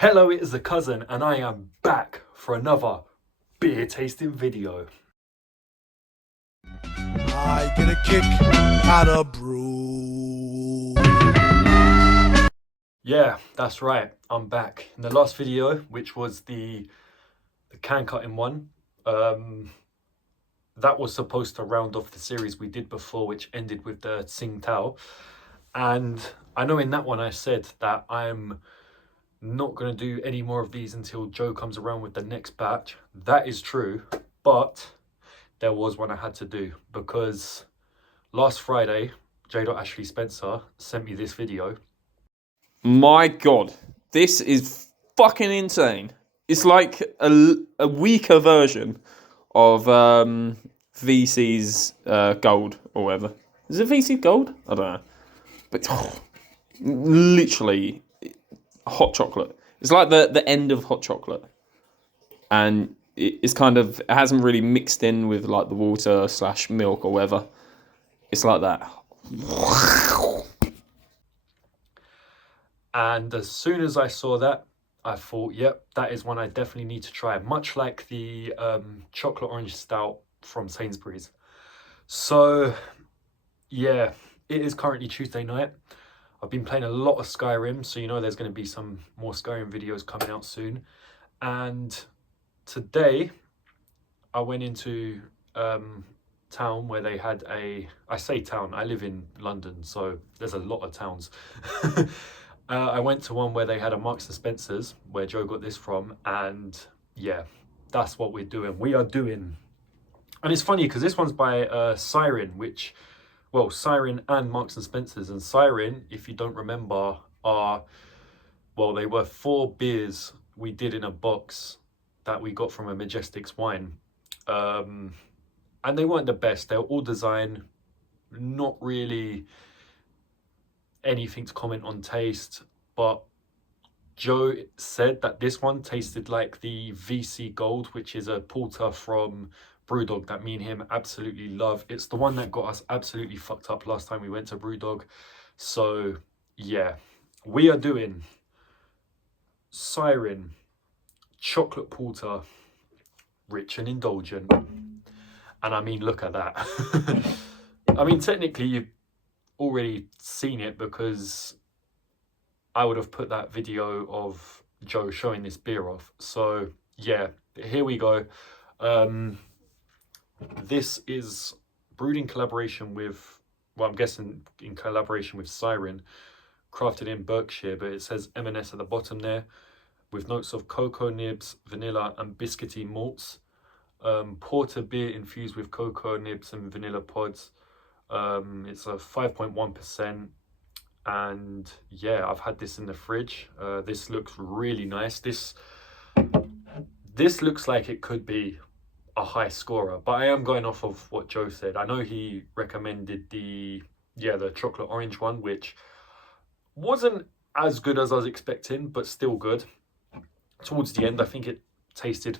Hello, it is the cousin, and I am back for another beer tasting video. I get a kick out of brew. Yeah, that's right, I'm back. In the last video, which was the can cutting one, that was supposed to round off the series we did before, which ended with the Tsing Tao. And I know in that one I said that I'm not going to do any more of these until Joe comes around with the next batch. That is true, but there was one I had to do because last Friday, J. Ashley Spencer sent me this video. My God, this is fucking insane. It's like a weaker version of VC's Gold or whatever. Is it VC Gold? I don't know. But literally, hot chocolate. It's like the end of hot chocolate. And it's kind of, it hasn't really mixed in with like the water / milk or whatever. It's like that. And as soon as I saw that, I thought, yep, that is one I definitely need to try. Much like the chocolate orange stout from Sainsbury's. So, yeah, it is currently Tuesday night. I've been playing a lot of Skyrim, so you know there's going to be some more Skyrim videos coming out soon. And today, I went into town where they had I say town, I live in London, so there's a lot of towns. I went to one where they had a Marks and Spencer's, where Joe got this from, and yeah, that's what we're doing. We are doing, and it's funny because this one's by Siren, which, well, Siren and Marks and Spencer's, and Siren, if you don't remember, they were 4 beers we did in a box that we got from a Majestics wine, and they weren't the best. They were all design, not really anything to comment on taste, but Joe said that this one tasted like the VC Gold, which is a porter from Brewdog that me and him absolutely love. It's the one that got us absolutely fucked up last time we went to Brewdog. So yeah, we are doing Siren chocolate porter, rich and indulgent. And I mean, look at that. I mean, technically you've already seen it because I would have put that video of Joe showing this beer off. So yeah, here we go. This is brewed in collaboration with, well, I'm guessing in collaboration with Siren, crafted in Berkshire, but it says M&S at the bottom there, with notes of cocoa nibs, vanilla and biscuity malts. Porter beer infused with cocoa nibs and vanilla pods. It's a 5.1%, and yeah, I've had this in the fridge. This looks really nice. This looks like it could be a high scorer, but I am going off of what Joe said. I know he recommended the chocolate orange one, which wasn't as good as I was expecting, but still good. Towards the end, I think it tasted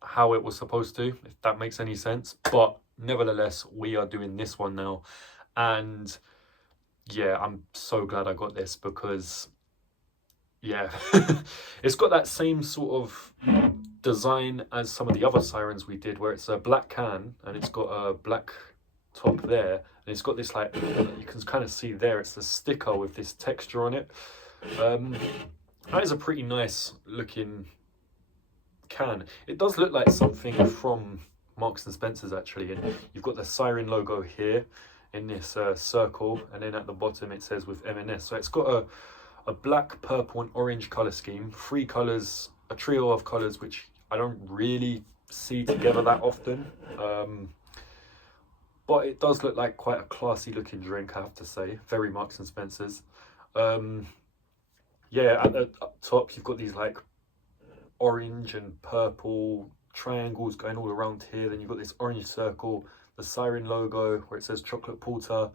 how it was supposed to, if that makes any sense. But nevertheless, we are doing this one now, and yeah, I'm so glad I got this because yeah, it's got that same sort of design as some of the other Sirens we did, where it's a black can and it's got a black top there, and it's got this, like, you can kind of see there, it's a sticker with this texture on it. That is a pretty nice looking can. It does look like something from Marks and Spencer's actually, and you've got the Siren logo here in this circle, and then at the bottom it says with M&S. So it's got a black, purple and orange color scheme, 3 colors, a trio of colors which I don't really see together that often, but it does look like quite a classy looking drink, I have to say. Very Marks and Spencer's. Yeah, at the top you've got these like orange and purple triangles going all around here. Then you've got this orange circle, the Siren logo where it says chocolate porter,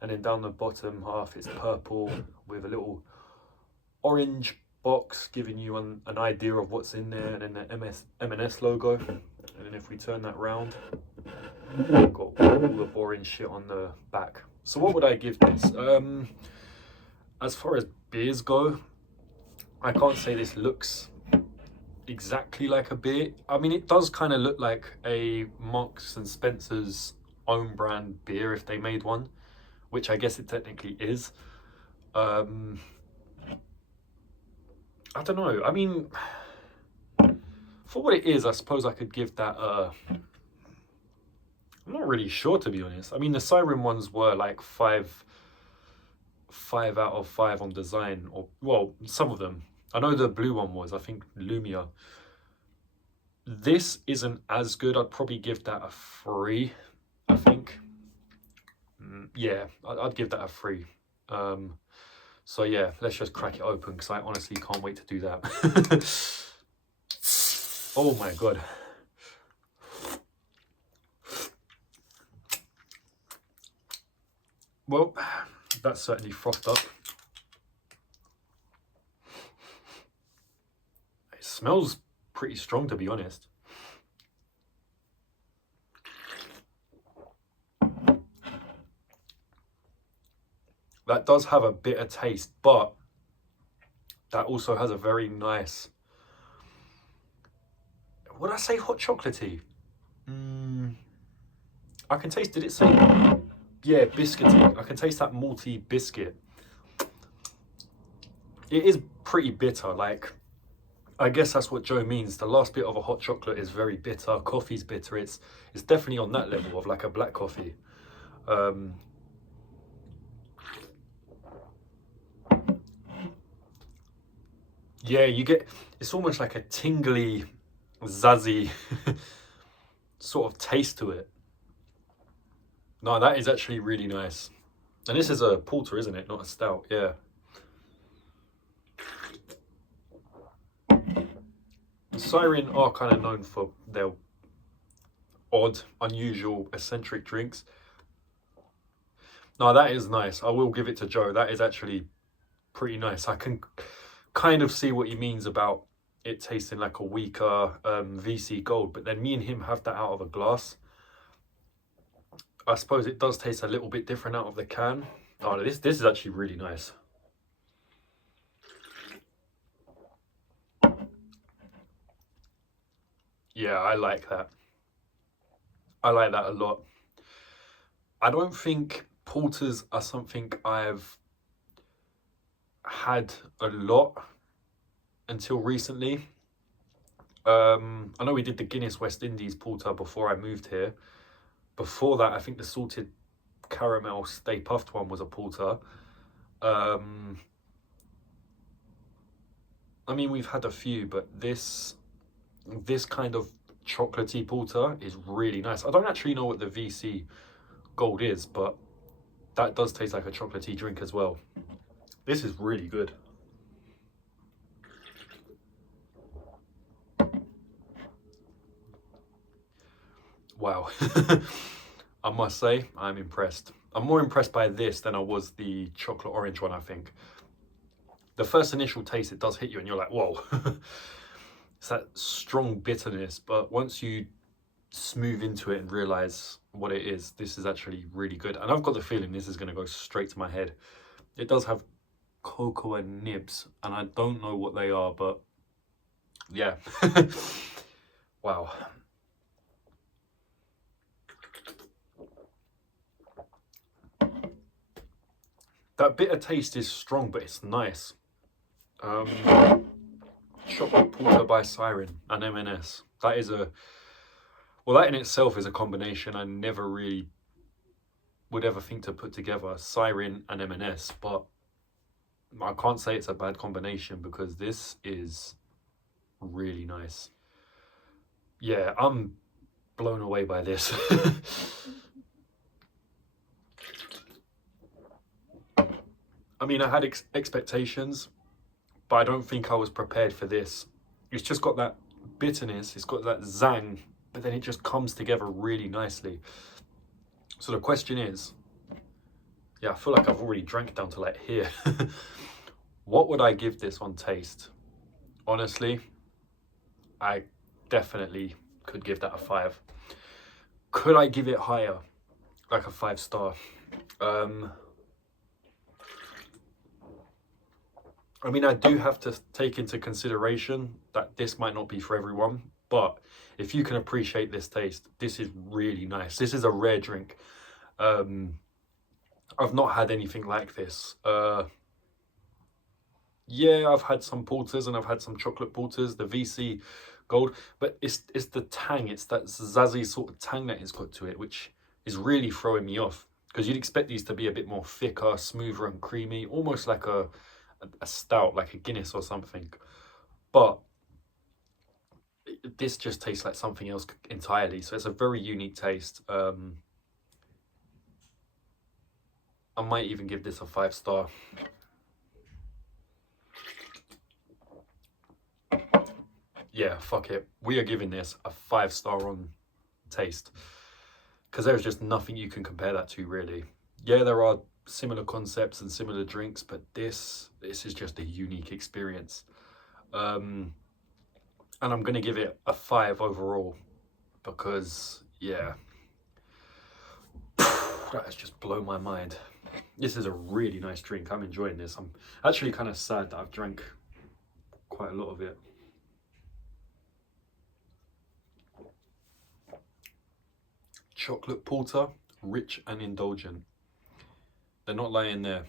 and then down the bottom half it's purple with a little orange box giving you an idea of what's in there, and then the M&S logo. And then if we turn that round, we've got all the boring shit on the back. So what would I give this? As far as beers go, I can't say this looks exactly like a beer. I mean, it does kind of look like a Marks and Spencer's own brand beer if they made one, which I guess it technically is. I don't know. I mean, for what it is, I suppose I could give that a... I'm not really sure, to be honest. I mean, the Siren ones were like five out of 5 on design, or well, some of them. I know the blue one was, I think, Lumia. This isn't as good. I'd probably give that a 3, I think. Yeah, I'd give that a 3. So yeah, let's just crack it open because I honestly can't wait to do that. Oh my god. Well, that's certainly frothed up. It smells pretty strong, to be honest. That does have a bitter taste, but that also has a very nice, would I say hot chocolatey? I can taste, did it say? Yeah, biscuity. I can taste that malty biscuit. It is pretty bitter, like, I guess that's what Joe means. The last bit of a hot chocolate is very bitter. Coffee's bitter. It's definitely on that level of like a black coffee. Yeah, you get, it's almost like a tingly, zazzy sort of taste to it. No, that is actually really nice. And this is a porter, isn't it? Not a stout, yeah. Siren are kind of known for their odd, unusual, eccentric drinks. No, that is nice. I will give it to Joe. That is actually pretty nice. I can kind of see what he means about it tasting like a weaker VC Gold, but then me and him have that out of a glass. I suppose it does taste a little bit different out of the can. Oh, this is actually really nice. Yeah, I like that. I like that a lot. I don't think porters are something I've had a lot until recently. I know we did the Guinness West Indies porter before I moved here. Before that, I think the salted caramel Stay Puffed one was a porter. I mean, we've had a few, but this kind of chocolatey porter is really nice. I don't actually know what the VC Gold is, but that does taste like a chocolatey drink as well. This is really good. Wow. I must say, I'm impressed. I'm more impressed by this than I was the chocolate orange one, I think. The first initial taste, it does hit you and you're like, whoa. It's that strong bitterness, but once you smooth into it and realize what it is, this is actually really good. And I've got the feeling this is going to go straight to my head. It does have cocoa nibs, and I don't know what they are, but yeah. Wow. That bitter taste is strong, but it's nice. Chocolate porter by Siren and M&S. That is a, well, that in itself is a combination I never really would ever think to put together. Siren and M&S, but I can't say it's a bad combination because this is really nice. Yeah, I'm blown away by this. I mean, I had expectations, but I don't think I was prepared for this. It's just got that bitterness, it's got that zang, but then it just comes together really nicely. So the question is, yeah, I feel like I've already drank down to like here. What would I give this on taste? Honestly, I definitely could give that a 5. Could I give it higher? Like a 5-star? I mean, I do have to take into consideration that this might not be for everyone, but if you can appreciate this taste, this is really nice. This is a rare drink. I've not had anything like this. Yeah, I've had some porters and I've had some chocolate porters, the VC Gold, but it's the tang, it's that zazzy sort of tang that it's got to it, which is really throwing me off. Because you'd expect these to be a bit more thicker, smoother and creamy, almost like a stout, like a Guinness or something. But this just tastes like something else entirely. So it's a very unique taste. I might even give this a 5-star. Yeah, fuck it. We are giving this a 5-star on taste. Because there's just nothing you can compare that to, really. Yeah, there are similar concepts and similar drinks, but this is just a unique experience. And I'm going to give it a 5 overall. Because, yeah. That has just blown my mind. This is a really nice drink. I'm enjoying this. I'm actually kind of sad that I've drank quite a lot of it. Chocolate porter, rich and indulgent. They're not lying there.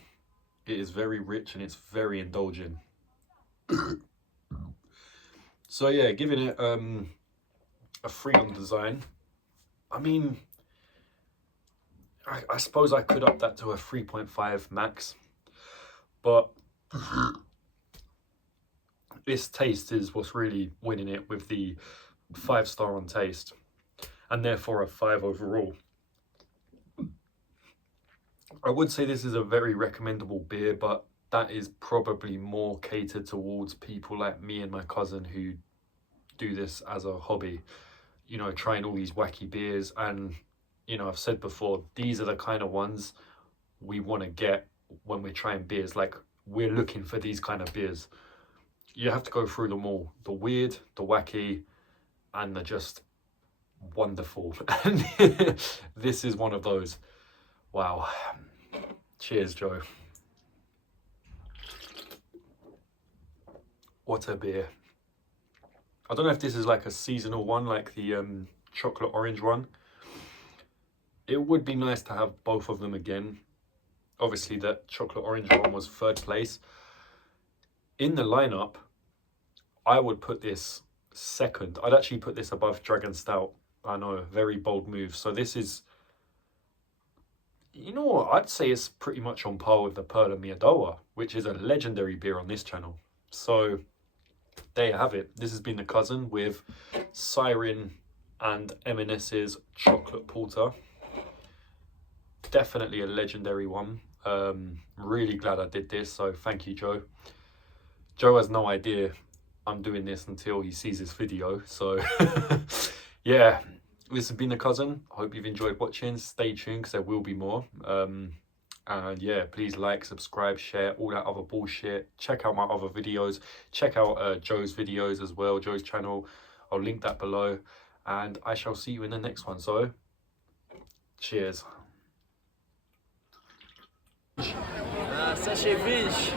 It is very rich and it's very indulgent. So yeah, giving it a 3 on design. I mean, I suppose I could up that to a 3.5 max, but this taste is what's really winning it with the 5-star on taste, and therefore a 5 overall. I would say this is a very recommendable beer, but that is probably more catered towards people like me and my cousin who do this as a hobby, you know, trying all these wacky beers. And you know, I've said before, these are the kind of ones we want to get when we're trying beers. Like, we're looking for these kind of beers. You have to go through them all. The weird, the wacky, and the just wonderful. And this is one of those. Wow. Cheers, Joe. What a beer. I don't know if this is like a seasonal one, like the chocolate orange one. It would be nice to have both of them again. Obviously, the chocolate orange one was 3rd place. In the lineup, I would put this 2nd. I'd actually put this above Dragon Stout. I know, very bold move. So this is, you know what, I'd say it's pretty much on par with the Pearl of Miadowa, which is a legendary beer on this channel. So there you have it. This has been The Cousin with Siren and M&S's Chocolate Porter. Definitely a legendary one. Really glad I did this, so thank you, Joe. Joe has no idea I'm doing this until he sees this video, so yeah, this has been The Cousin. I hope you've enjoyed watching. Stay tuned because there will be more. And yeah, please like, subscribe, share, all that other bullshit. Check out my other videos. Check out Joe's videos as well, Joe's channel. I'll link that below. And I shall see you in the next one. So, cheers. Sachevich.